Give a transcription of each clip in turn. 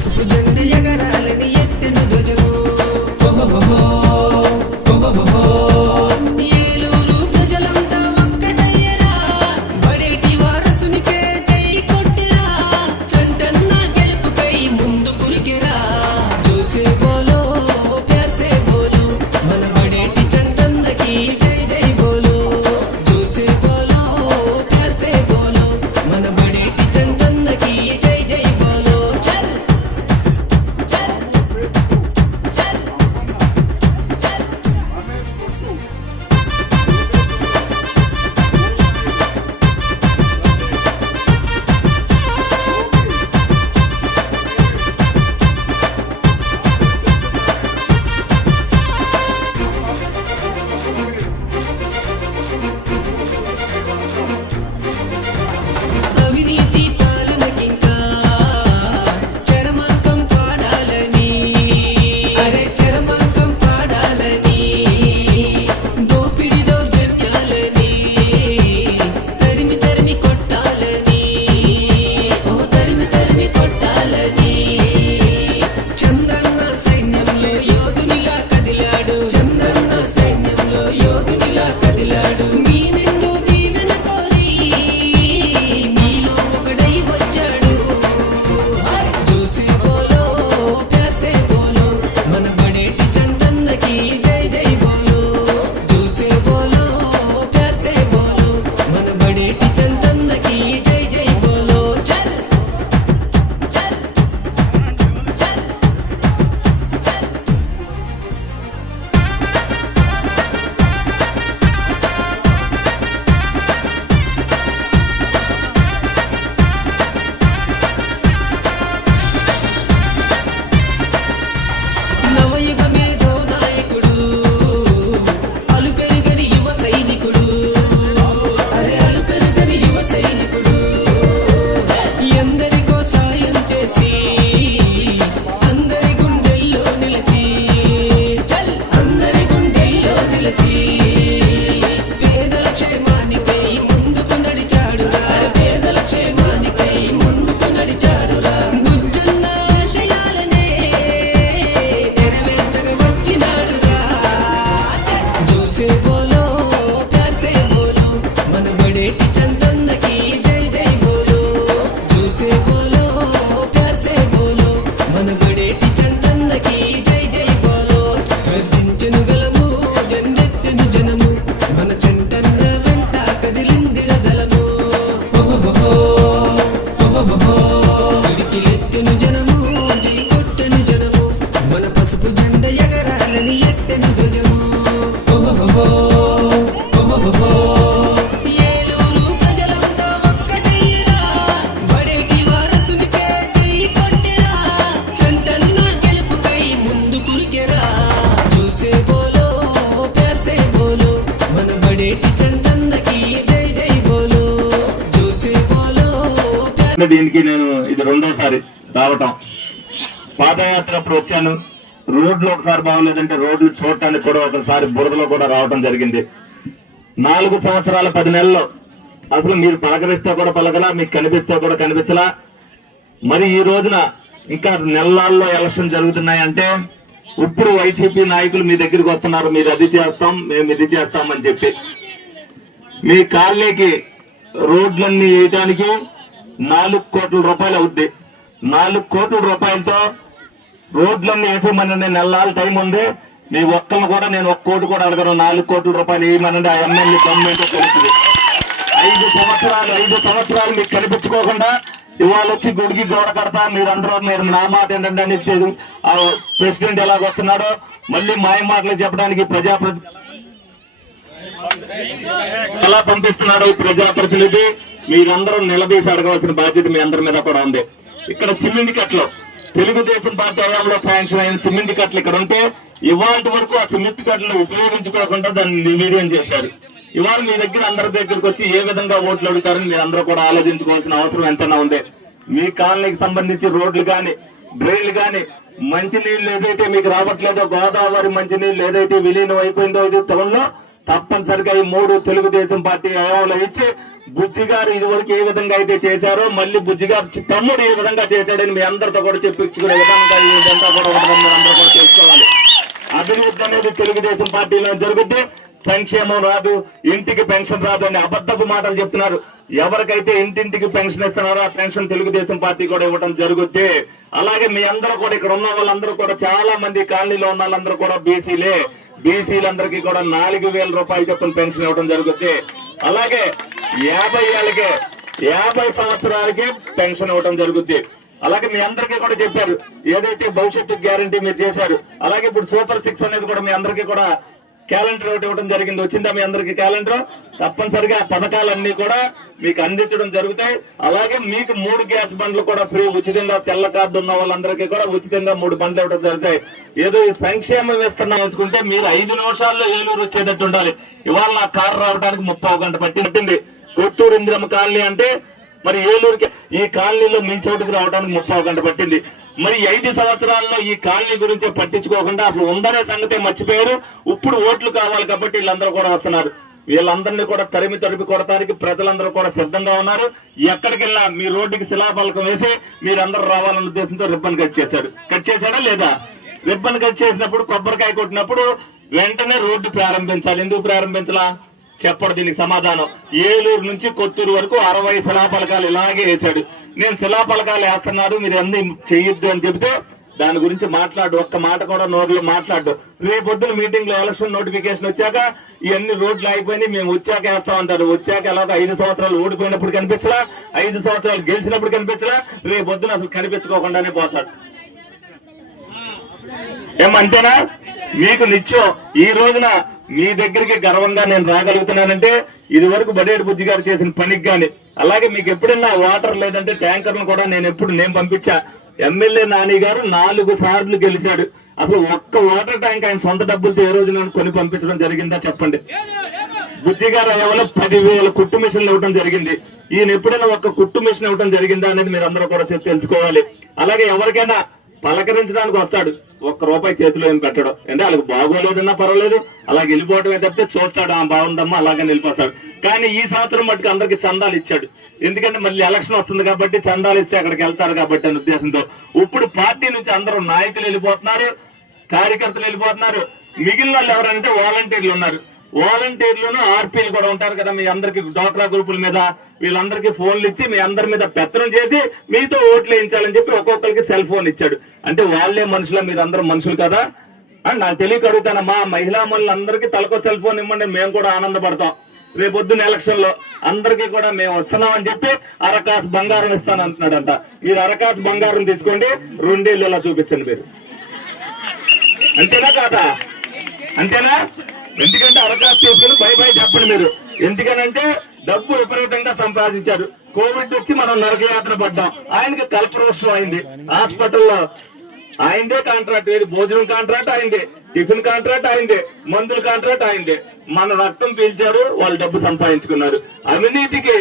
Super రావటం పాదయాత్ర అప్పుడు వచ్చాను. రోడ్లు ఒకసారి బాగోలేదంటే రోడ్లు చూడటానికి కూడా ఒకసారి బురదలో కూడా రావడం జరిగింది. నాలుగు సంవత్సరాల పది నెలల్లో అసలు మీరు పలకరిస్తే కూడా పలకలా మీకు కనిపిస్తే కూడా కనిపించలా. మరి ఈ రోజున ఇంకా నెలల్లో ఎలక్షన్ జరుగుతున్నాయంటే ఇప్పుడు వైసీపీ నాయకులు మీ దగ్గరికి వస్తున్నారు మీరు అది చేస్తాం మేము ఇది చేస్తాం అని చెప్పి. మీ కాలనీకి రోడ్లన్నీ వేయటానికి నాలుగు కోట్ల రూపాయలు అవుద్ది. నాలుగు కోట్ల రూపాయలతో రోడ్లన్నీ వేసేమనండి నెలల టైం ఉంది. మీ ఒక్కరిని కూడా నేను ఒక్క కోటి కూడా అడగను. నాలుగు కోట్ల రూపాయలు వేయమనండి. ఆ ఎమ్మెల్యే గవర్నమెంట్ తెలుస్తుంది ఐదు సంవత్సరాలు ఐదు సంవత్సరాలు మీకు కనిపించుకోకుండా ఇవాళ వచ్చి గుడికి గోడ కడతా. మీరందరూ మీరు నా మాట ఏంటంటే అని తెలు- ఆ ప్రెసిడెంట్ ఎలాగ వస్తున్నాడో. మళ్ళీ మాయ మాటలు చెప్పడానికి ప్రజాప్రతి ఎలా పంపిస్తున్నాడో ఈ ప్రజాప్రతినిధి మీరందరూ నిలదీసి అడగవలసిన బాధ్యత మీ అందరి మీద కూడా ఉంది. ఇక్కడ సిమెంట్ కట్లు తెలుగుదేశం పార్టీ హయాంలో శాంక్షన్ అయిన సిమెంట్ కట్లు ఇక్కడ ఉంటే ఇవాళ వరకు ఆ సిమెంట్ కట్లను ఉపయోగించుకోకుండా దాన్ని నిర్వీర్యం చేశారు. ఇవాళ మీ దగ్గర అందరి దగ్గరకు వచ్చి ఏ విధంగా ఓట్లు అడుగుతారని మీరు అందరూ కూడా ఆలోచించుకోవాల్సిన అవసరం ఎంతైనా ఉంది. మీ కాలనీకి సంబంధించి రోడ్లు కానీ డ్రైన్లు కానీ మంచినీళ్ళు ఏదైతే మీకు రావట్లేదో గోదావరి మంచినీళ్ళు ఏదైతే విలీనం అయిపోయిందో ఇది టౌన్లో తప్పనిసరిగా ఈ మూడు తెలుగుదేశం పార్టీ హయాంలో ఇచ్చి బుజ్జి గారు ఇదివరకు ఏ విధంగా అయితే చేశారో మళ్ళీ బుజ్జి గారు తమ్ముడు ఏ విధంగా చేశాడని మీ అందరితో కూడా చెప్పించుకునే విధంగా ఇదంతా కూడా ఉంటుందని అందరూ కూడా తెలుసుకోవాలి. అభివృద్ధి అనేది తెలుగుదేశం పార్టీలో జరుగుద్ది. సంక్షేమం రాదు ఇంటికి పెన్షన్ రాదు అని అబద్ధపు మాటలు చెప్తున్నారు. ఎవరికైతే ఇంటింటికి పెన్షన్ ఇస్తున్నారో ఆ పెన్షన్ తెలుగుదేశం పార్టీ కూడా ఇవ్వడం జరుగుద్ది. అలాగే మీ అందరూ కూడా ఇక్కడ ఉన్న వాళ్ళందరూ కూడా చాలా మంది కాలనీలో ఉన్న వాళ్ళందరూ కూడా బీసీలే. బీసీలందరికీ కూడా నాలుగు వేల రూపాయలు చొప్పున పెన్షన్ ఇవ్వడం జరుగుద్ది. అలాగే యాభై ఏళ్ళకే యాభై సంవత్సరాలకే పెన్షన్ ఇవ్వడం జరుగుద్ది. అలాగే మీ అందరికీ కూడా చెప్పారు ఏదైతే భవిష్యత్తు గ్యారంటీ మీరు చేశారు అలాగే ఇప్పుడు సూపర్ సిక్స్ అనేది కూడా మీ అందరికీ కూడా క్యాలెండర్ ఒకటి ఇవ్వడం జరిగింది. వచ్చిందా మీ అందరికి క్యాలెండర్? తప్పనిసరిగా ఆ పథకాలన్నీ కూడా మీకు అందించడం జరుగుతాయి. అలాగే మీకు మూడు గ్యాస్ బండ్లు కూడా ఫ్రీ ఉచితంగా తెల్ల కార్డు ఉన్న వాళ్ళందరికీ కూడా ఉచితంగా మూడు బండ్లు ఇవ్వడం జరుగుతాయి. ఏదో సంక్షేమం ఇస్తున్నాం వేసుకుంటే మీరు ఐదు నిమిషాల్లో ఏలూరు వచ్చేటట్టు ఉండాలి. ఇవాళ నా కారు రావడానికి ముప్పై గంట పట్టి పట్టింది. కొట్టూరు ఇందిరమ్మ కాలనీ అంటే మరి ఏలూరుకి ఈ కాలనీలో మీ చోటుకు రావడానికి ముప్పై గంట పట్టింది. మరి ఐదు సంవత్సరాల్లో ఈ కాలనీ గురించి పట్టించుకోకుండా అసలు ఉందనే సంగతే మర్చిపోయారు. ఇప్పుడు ఓట్లు కావాలి కాబట్టి వీళ్ళందరూ కూడా వస్తున్నారు. వీళ్ళందరినీ కూడా తరిమి తరిమి కొడటానికి ప్రజలందరూ కూడా సిద్ధంగా ఉన్నారు. ఎక్కడికి మీ రోడ్డుకి శిలాఫలకం వేసి మీరందరూ రావాలన్న ఉద్దేశంతో రిబ్బన్ కట్ చేశారు. కట్ చేశాడా లేదా? రిబ్బన్ కట్ చేసినప్పుడు కొబ్బరికాయ కొట్టినప్పుడు వెంటనే రోడ్డు ప్రారంభించాలి. ఎందుకు ప్రారంభించాలా? చెప్పడు దీనికి సమాధానం. ఏలూరు నుంచి కొత్తూరు వరకు అరవై శిలాపలకాలు ఇలాగే వేశాడు. నేను శిలాపలకాలు వేస్తున్నాడు మీరు అన్ని చెయ్యొద్దు అని చెబితే దాని గురించి మాట్లాడు. ఒక్క మాట కూడా నోట్లో మాట్లాడు. రేపొద్దున మీటింగ్లో ఎలక్షన్ నోటిఫికేషన్ వచ్చాక ఇవన్నీ రోడ్లు అయిపోయినాయి మేము వచ్చాక వేస్తామంటారు వచ్చాక ఎలాగో ఐదు సంవత్సరాలు ఓడిపోయినప్పుడు కనిపించలా ఐదు సంవత్సరాలు గెలిచినప్పుడు కనిపించలా రేపొద్దున అసలు కనిపించుకోకుండానే పోతాడు. ఏమంతేనా మీకు నిత్యం ఈ రోజున మీ దగ్గరికి గర్వంగా నేను రాగలుగుతున్నానంటే ఇది వరకు బడేడు బుజ్జి గారు చేసిన పనికి కానీ అలాగే మీకు ఎప్పుడైనా వాటర్ లేదంటే ట్యాంకర్ను కూడా నేను ఎప్పుడు నేను పంపించా. ఎమ్మెల్యే నాని గారు నాలుగు సార్లు గెలిచాడు. అసలు ఒక్క వాటర్ ట్యాంక్ ఆయన సొంత డబ్బులతో ఏ రోజు నేను కొని పంపించడం జరిగిందా చెప్పండి. బుజ్జి గారు ఎవరో పదివేల కుట్టు మిషన్లు ఇవ్వడం జరిగింది. ఈయన ఎప్పుడైనా ఒక కుట్టు మిషన్ ఇవ్వడం జరిగిందా అనేది మీరు అందరూ కూడా తెలుసుకోవాలి. అలాగే ఎవరికైనా పలకరించడానికి వస్తాడు. ఒక్క రూపాయి చేతిలో ఏం పెట్టడం. అంటే వాళ్ళకి బాగోలేదన్నా పర్వాలేదు అలాగే వెళ్ళిపోవటమే తప్పితే చూస్తాడు ఆ బాగుందమ్మా అలాగే వెళ్ళిపోతాడు. కానీ ఈ సంవత్సరం మట్టుకు అందరికి చందాలు ఇచ్చాడు. ఎందుకంటే మళ్ళీ ఎలక్షన్ వస్తుంది కాబట్టి చందాలు ఇస్తే అక్కడికి వెళ్తారు కాబట్టి అనే ఉద్దేశంతో. ఇప్పుడు పార్టీ నుంచి అందరూ నాయకులు వెళ్ళిపోతున్నారు కార్యకర్తలు వెళ్ళిపోతున్నారు మిగిలిన వాళ్ళు ఎవరంటే వాలంటీర్లు ఉన్నారు. వాలంటీర్లను ఆర్పీలు కూడా ఉంటారు కదా మీ అందరికి డోట్రా గ్రూపుల మీద వీళ్ళందరికీ ఫోన్లు ఇచ్చి మీ అందరి మీద పెత్తనం చేసి మీతో ఓట్లు వేయించాలని చెప్పి ఒక్కొక్కరికి సెల్ ఫోన్ ఇచ్చాడు. అంటే వాళ్ళే మనుషుల మీరు మనుషులు కదా? అని నాకు తెలియక అడుగుతానమ్మా మహిళా మనులందరికీ తలకో సెల్ ఫోన్ ఇవ్వండి మేము కూడా ఆనందపడతాం. రేపొద్దున ఎలక్షన్లో అందరికీ కూడా మేము వస్తున్నాం అని చెప్పి అరకాసు బంగారం ఇస్తాను అంటున్నాడంట. మీరు అరకాసు బంగారం తీసుకోండి రెండేళ్ళు ఇలా చూపించండి మీరు. అంతేనా కాదా? అంతేనా? ఎందుకంటే అరకాసు చేసుకుని బై బై చెప్పండి మీరు. ఎందుకనంటే డబ్బు విపరీతంగా సంపాదించారు. కోవిడ్ వచ్చి మనం నరకయాత్ర పడ్డాం. ఆయనకి కల్పవృక్షం అయింది. హాస్పిటల్లో ఆయనదే కాంట్రాక్ట్. ఏది? భోజనం కాంట్రాక్ట్ అయిందే. టిఫిన్ కాంట్రాక్ట్ అయిందే. మందుల కాంట్రాక్ట్ అయిందే. మన రక్తం పీల్చారు. వాళ్ళు డబ్బు సంపాదించుకున్నారు. అవినీతికి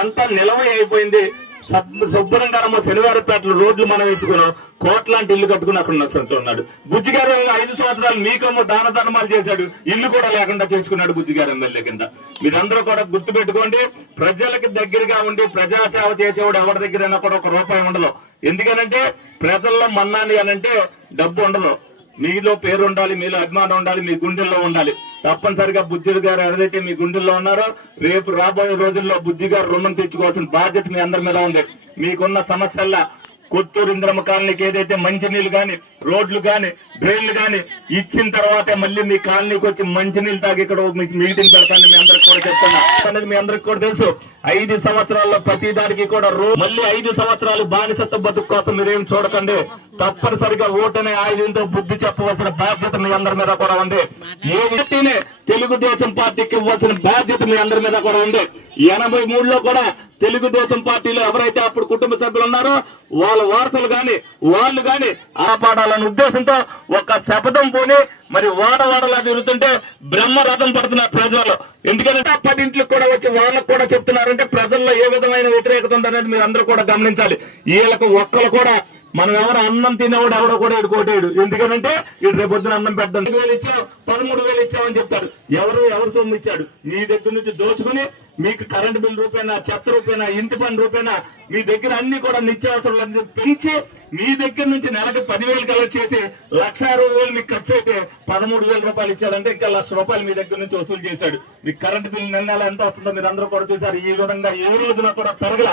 ఎంత నిలవ అయిపోయింది? శుభ్రంగా రమ్మ శనివారపేటలో రోడ్లు మనం వేసుకున్నాం. కోట్లాంటి ఇల్లు కట్టుకుని అక్కడ ఉన్నాడు. బుజ్జిగారు ఐదు సంవత్సరాలు మీకమ్మ దాన ధర్మాలు చేశాడు. ఇల్లు కూడా లేకుండా చేసుకున్నాడు బుజ్జిగారు ఎమ్మెల్యే కింద. మీరందరూ కూడా గుర్తు పెట్టుకోండి ప్రజలకు దగ్గరగా ఉండి ప్రజాసేవ చేసేవాడు ఎవరి దగ్గరైనా కూడా ఒక రూపాయి ఉండదు. ఎందుకనంటే ప్రజల్లో మన్నాని అనంటే డబ్బు ఉండదు. మీలో పేరు ఉండాలి మీలో అభిమానం ఉండాలి మీ గుండెల్లో ఉండాలి. తప్పనిసరిగా బుజ్జిడి గారు ఎవరైతే మీ గుండెల్లో ఉన్నారో రేపు రాబోయే రోజుల్లో బుజ్జి గారు రుణం తెచ్చుకోవాల్సిన బాధ్యత మీ అందరి మీద ఉంది. మీకున్న సమస్యల్లో కొత్తూరు ఇంద్రమ్మ కాలనీకి ఏదైతే మంచినీళ్ళు కానీ రోడ్లు కానీ డ్రైన్లు కానీ ఇచ్చిన తర్వాతే మళ్ళీ మీ కాలనీకి వచ్చి మంచినీళ్ళు తాగి ఇక్కడ మీటింగ్ పెడతాను మీ అందరికి కూడా చెప్తున్నా. అనేది మీ అందరికి కూడా తెలుసు. ఐదు సంవత్సరాల్లో ప్రతి దానికి కూడా రో- మళ్ళీ ఐదు సంవత్సరాలు బానిసత్వ బతుకు కోసం మీరేం చూడకండి. తప్పనిసరిగా ఓటనే ఆయుధంతో బుద్ధి చెప్పవలసిన బాధ్యత మీ అందరి మీద కూడా ఉంది. ఏ వ్యక్తినే తెలుగుదేశం పార్టీకి ఇవ్వాల్సిన బాధ్యత మీ అందరి మీద కూడా ఉంది. ఎనభై మూడులో కూడా తెలుగుదేశం పార్టీలో ఎవరైతే అప్పుడు కుటుంబ సభ్యులు ఉన్నారో వాళ్ళ వారసులు గాని వాళ్ళు గాని ఆపాడాలనే ఉద్దేశంతో ఒక శపథం పోని మరి వాడవాడలా తిరుగుతుంటే బ్రహ్మ రథం పడుతున్నారు ప్రజలు ఎందుకంటే అప్పటింట్లో కూడా వచ్చి వాళ్ళకు కూడా చెప్తున్నారంటే ప్రజల్లో ఏ విధమైన వ్యతిరేకత ఉందనేది మీరు అందరూ కూడా గమనించాలి. వీళ్ళకు ఒక్కరు కూడా మనం ఎవరు అన్నం తినేవాడు ఎవడో కూడా ఇటు ఎందుకంటే ఇటు రేపు పొద్దున అన్నం పెద్దాం వేలు ఇచ్చావు పదమూడు వేలు ఇచ్చామని చెప్తారు ఎవరు ఎవరు సొమ్ము ఇచ్చాడు? మీ దగ్గర నుంచి దోచుకుని మీకు కరెంట్ బిల్ రూపేనా చెత్త రూపేనా ఇంటి పని రూపేనా మీ దగ్గర అన్ని కూడా నిత్యావసరాలు చెప్పి పెంచి మీ దగ్గర నుంచి నెలకు పదివేలు కలెక్ట్ చేసి లక్ష అరవై వేలు మీకు ఖర్చు అయితే పదమూడు వేల రూపాయలు ఇచ్చాడంటే ఇంకా లక్ష రూపాయలు మీ దగ్గర నుంచి వసూలు చేశాడు. మీ కరెంట్ బిల్ నెల నెల ఎంత వస్తుందో మీరు అందరూ కూడా చూసారు ఈ విధంగా ఏ రోజున కూడా పెరగల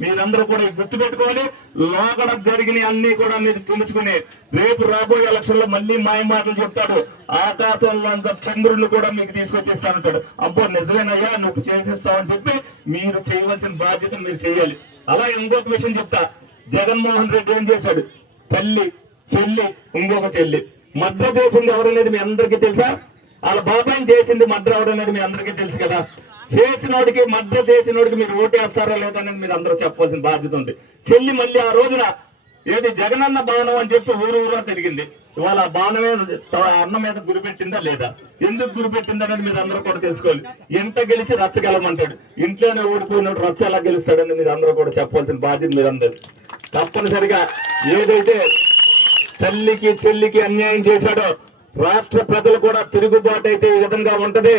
మీరందరూ కూడా ఇది గుర్తుపెట్టుకోవాలి. లోగడ జరిగిన అన్ని కూడా మీరు తెలుసుకుని రేపు రాబోయే ఎలక్షన్లో మళ్ళీ మాయ మాటలు చెప్తాడు. ఆకాశంలో అంత చంద్రుడిని కూడా మీకు తీసుకొచ్చేస్తానంటాడు అబ్బో నిజమేనయ్యా నువ్వు చేసిస్తావని చెప్పి మీరు చేయవలసిన బాధ్యత మీరు చేయాలి. అలా ఇంకొక విషయం చెప్తా. జగన్మోహన్ రెడ్డి ఏం చేశాడు? తల్లి చెల్లి ఇంకొక చెల్లి. మద్ర చేసింది ఎవరనేది మీ అందరికీ తెలుసా? వాళ్ళ బాబాయ్ చేసింది మద్ర ఎవరనేది మీ అందరికీ తెలుసు కదా? చేసినోడికి మద్ర చేసినోడికి మీరు ఓటేస్తారా లేదనేది మీరు అందరూ చెప్పవలసిన బాధ్యత ఉంది. చెల్లి మళ్ళీ ఆ రోజున ఏది జగనన్న బాణం అని చెప్పి ఊరు ఊరా తిరిగింది. ఇవాళ ఆ బాణమే అన్న మీద గురిపెట్టిందా లేదా? ఎందుకు గురిపెట్టిందా అనేది మీరు అందరూ కూడా తెలుసుకోవాలి. ఎంత గెలిచి రచ్చగలమంటాడు ఇంట్లోనే ఓడిపోయినట్టు రచ్చ ఎలా గెలుస్తాడని మీరు అందరూ కూడా చెప్పవలసిన బాధ్యత మీరు అందరు. తప్పనిసరిగా ఏదైతే తల్లికి చెల్లికి అన్యాయం చేశాడో రాష్ట్ర ప్రజలు కూడా తిరుగుబాటు అయితే ఈ విధంగా ఉంటది.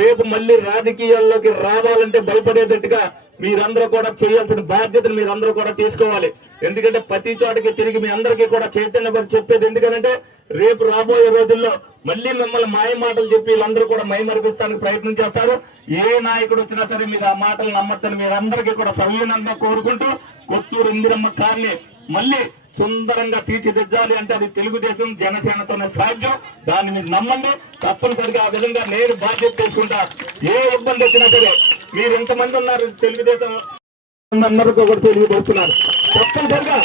రేపు మళ్ళీ రాజకీయాల్లోకి రావాలంటే భయపడేటట్టుగా మీరందరూ కూడా చేయాల్సిన బాధ్యతను మీరందరూ కూడా తీసుకోవాలి. ఎందుకంటే ప్రతి చోటకి తిరిగి మీ అందరికీ కూడా చైతన్యపరి చెప్పేది ఎందుకంటే రేపు రాబోయే రోజుల్లో మళ్ళీ మిమ్మల్ని మాయ మాటలు చెప్పి వీళ్ళందరూ కూడా మైమరిపిస్తానికి ప్రయత్నం చేస్తారు. ఏ నాయకుడు వచ్చినా సరే మీరు ఆ మాటలు నమ్మద్దని మీరందరికీ కూడా సవ్యంగా కోరుకుంటూ కొత్తూరు ఇందిరమ్మ కార్ని మళ్ళీ సుందరంగా తీర్చిదిద్దాలి అంటే అది తెలుగుదేశం జనసేనతోనే సాధ్యం. దాన్ని మీరు నమ్మండి. తప్పనిసరిగా ఆ విధంగా నేను బాధ్యత తీసుకుంటా. ఏ ఇబ్బంది వచ్చినా సరే మీరు ఎంతమంది ఉన్నారు తెలుగుదేశం అందరికీ ఒకటి తెలియబడుతున్నారు తప్పనిసరిగా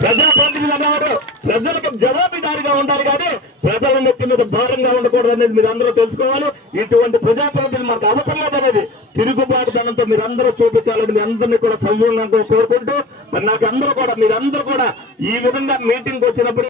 ప్రజాప్రతినిధి అనేవాడు ప్రజలకు జవాబుదారిగా ఉండాలి కానీ ప్రజల నెత్తి మీద భారంగా ఉండకూడదు అనేది మీరు అందరూ తెలుసుకోవాలి. ఇటువంటి ప్రజాప్రతినిధి మనకు అవసరం లేదనేది తిరుగుబాటుతనంతో మీరు అందరూ చూపించాలని మీ అందరినీ కూడా సంయోగంగా కోరుకుంటూ మరి నాకు అందరూ కూడా మీరందరూ కూడా ఈ విధంగా మీటింగ్ వచ్చినప్పుడు